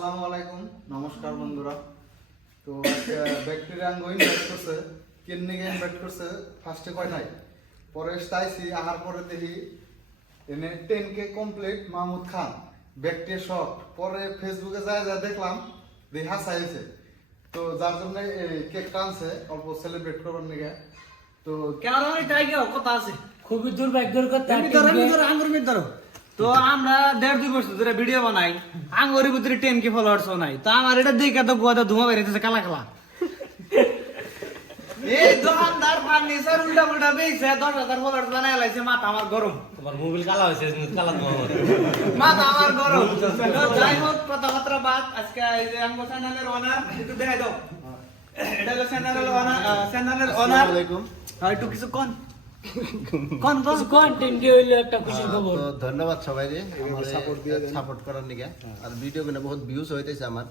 আসসালামু আলাইকুম, নমস্কার বন্ধুরা। তো ব্যাকটেরিয়া আঙ্গ ইনভাইট করছে, কেমনি ইনভাইট করছে ফার্স্টে কয় নাই, পরে তাইছি আহার পরে দেখি এনে 10K কমপ্লিট মাহমুদ খান ব্যাকটেরিয়া শট। পরে ফেসবুকে যায় দেখলাম দেখি হাসা হয়েছে, তো যার জন্য কেকটা আনছে অল্প সেলিব্রেট করবার নিগে। তো কেন তাই কথা আছে খুবই দুর্ভাগ্যের কথা। আঙ্গুর ধরো তো আমরা 1.5-2 বছর ধরে ভিডিও বানাই, আঙ্গুরের ভিতরে 10K ফলোয়ার্স নাই, তো আমার এটা দেখে তো গোয়াতে ধোঁয়া বেরিয়েছে কালা কালা। এই দোকানদার ফার্নিচার উল্টা উল্টা বেইছে 10,000 ফলোয়ার্স বানায় লাইছে, মাথা আমার গরম। তোমার মোবাইল কালা হয়েছে, কালা ধোঁয়া করে। মাথা আমার গরম। তো যাই হোক, কথাবার্তা বাদ। আজকে এই যে আঙ্গুর চ্যানেলের ওনার একটু দেখাই দাও। এটা হলো চ্যানেলের ওনার। আলাইকুম। আর একটু কিছু কোন কন্টেন্ট দিয়ে হইলো একটা খুশির খবর। তো ধন্যবাদ সবাইকে আমার support দিয়ে দেন। সাপোর্ট করার নিকে। আর ভিডিও গুলো বহুত ভিউজ হইতেছে, আমার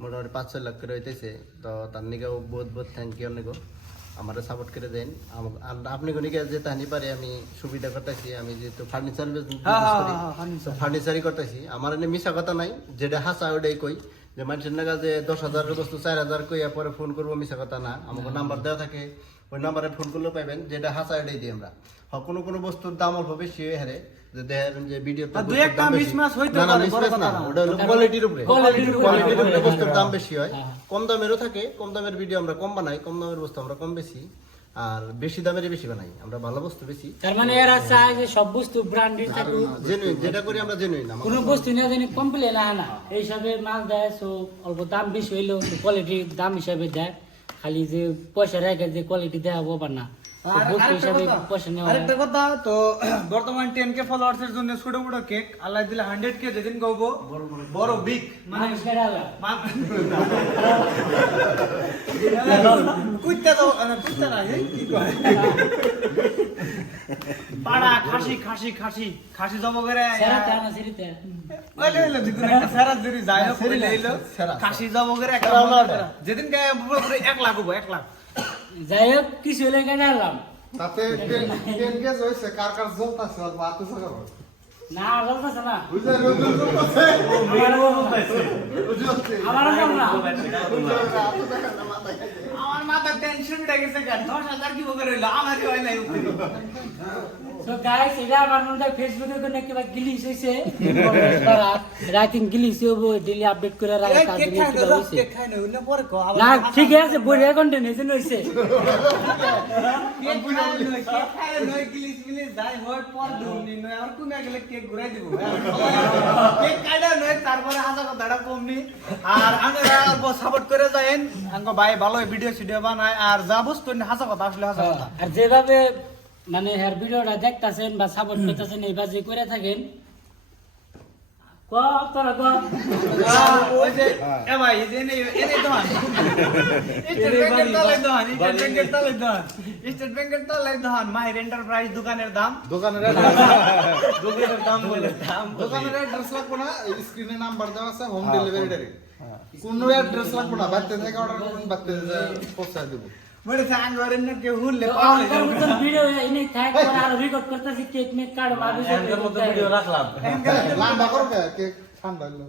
মোটামুটি 5-6 লাখ করে হইতেছে। তো তার নিকেও বহুত বহুত থ্যাংক ইউ অনেক, আমারে সাপোর্ট করে দেন। আর আপনি কোনিকে যে তানি পারে আমি সুবিধা করতেছি, আমি যেহেতু ফার্নিচার বিজনেস করি, ফার্নিচারই করতেছি। আমার এনে মিছা কথা নাই, যেটা হাসা ওটাই কই। যে মানুষের নাগা যে 10,000 বস্তু 4,000 কইয়া পরে ফোন করবো, মিছা কথা না। আমাকে নাম্বার দেওয়া থাকে, ওই নাম্বারে ফোন করলেও পাইবেন। যেটা হাসা ওটাই দিই আমরা। কোনো কোনো বস্তুর দাম অল্প বেশি হয়ে হারে, যে দেখেন যে ভিডিওতে দুই একটা মিসম্যাচ হইতে পারে, বড় কথা না। ওটা হলো কোয়ালিটির উপরে, কোয়ালিটির উপরে বস্তুর দাম বেশি হয়। কম দামেরও থাকে, কম দামের ভিডিও আমরা কম বানাই, কম দামের বস্তু আমরা কম বেশি, আর বেশি দামেরই বেশি বানাই আমরা, ভালো বস্তু বেশি। তার মানে এরা চায় যে সব বস্তু ব্র্যান্ডেড থাকুক, জেনুইন যেটা করি আমরা জেনুইন। কোনো বস্তু না জানি কমপ্লেন আহে না, এইসবে মাল দেয়। সো অল্প দাম বেশি হইলেও কোয়ালিটির দাম হিসাবে দেয়, খালি যে পয়সা রেখে যে কোয়ালিটি দেওয়া হবার না, বস্তু হিসাবে পয়সা নেওয়া হয়। আরেকটা কথা, তো বর্তমান 10K ফলোয়ার্স এর জন্য ছোট ছোট কেক আল্লাহ দিলে 100K যেদিন গবো বড় বিগ মানে মানুষ কেডালা? কুইতা তো কুইতা না, এই কি কয় পাড়া খাসি খাসি খাসি খাসি জব করে সেরাতে আনা সেরিতে। ওইলে হইলো যেদিন একটা সেরা যদি যায় হোক ওইলে হইলো খাসি জব করে একটা যেদিন গায়ে পুরো 1 লাখ হবো 1 লাখ। যাই হোক, কিছু হলে কেডালাম তাতে 10K হয়েছে, কার কার জ্বলতাছে আর বাতে থাকা না, বলতেছে না বুঝলে রোজুর জ্বলতাছে, আমারও বল না। আমার মাথা টেনশন উঠে গেছে, 10,000 কি বকে রইলো, আমারই হয় নাই উপরে। সো গাইস, এটা আমার মনে হয় ফেসবুকে কোনো কিবা গিলিস হইছে, রাইটিং গিলিস হইব, ডেইলি আপডেট করে রাখা কাজ নিয়ে কিবা হইছে। কেক খাই না উনি পরে কো আবার না, ঠিক আছে, বড়িয়া কন্টেন্ট হইছে হইছে। কেক খাই নয় গিলিস মিলিস যাই হয় পর দুনি নয় আর কোন গেলে কেক ঘুরাই দিব। কেক কাটা নয়, তারপরে হাজার কথাটা কমনি। আর আমরা অল্প সাপোর্ট করে যায়েন, আঙ্গো ভাই ভালো ভিডিও সিডিও বানায়, আর যা বস্তু হাসা কথা আসলে হাসা কথা। আর যেভাবে মানে হের ভিডিওটা দেখতাছেন বা সাপোর্ট করতেছেন, এইবার যে করে থাকেন ওই যে এ ভাই এই যে এনে দোকান স্টেট ব্যাংকের তলে দোকান, স্টেট ব্যাংকের তলে দোকান, স্টেট ব্যাংকের তলে দোকান, মাহির এন্টারপ্রাইজ দোকানের দাম দোকানের দাম বলে দাম দোকানের অ্যাড্রেস লাগবে না, এই স্ক্রিনে নাম্বার দেওয়া আছে, হোম ডেলিভারি ডাইরেক্ট। কোনো অ্যাড্রেস লাগবে না, বাড়তে থেকে অর্ডার করুন, বাড়তে পৌঁছায় দেবো। বলে আঙ্গরের না কেউ হুললে পাওয়া যায়। ভিডিও এনে থাক আর রেকর্ড করতেছি, কেক মেক কার্ড ভিডিও রাখলাম লাম্বা করবে কেক ঠান্ডা হলো।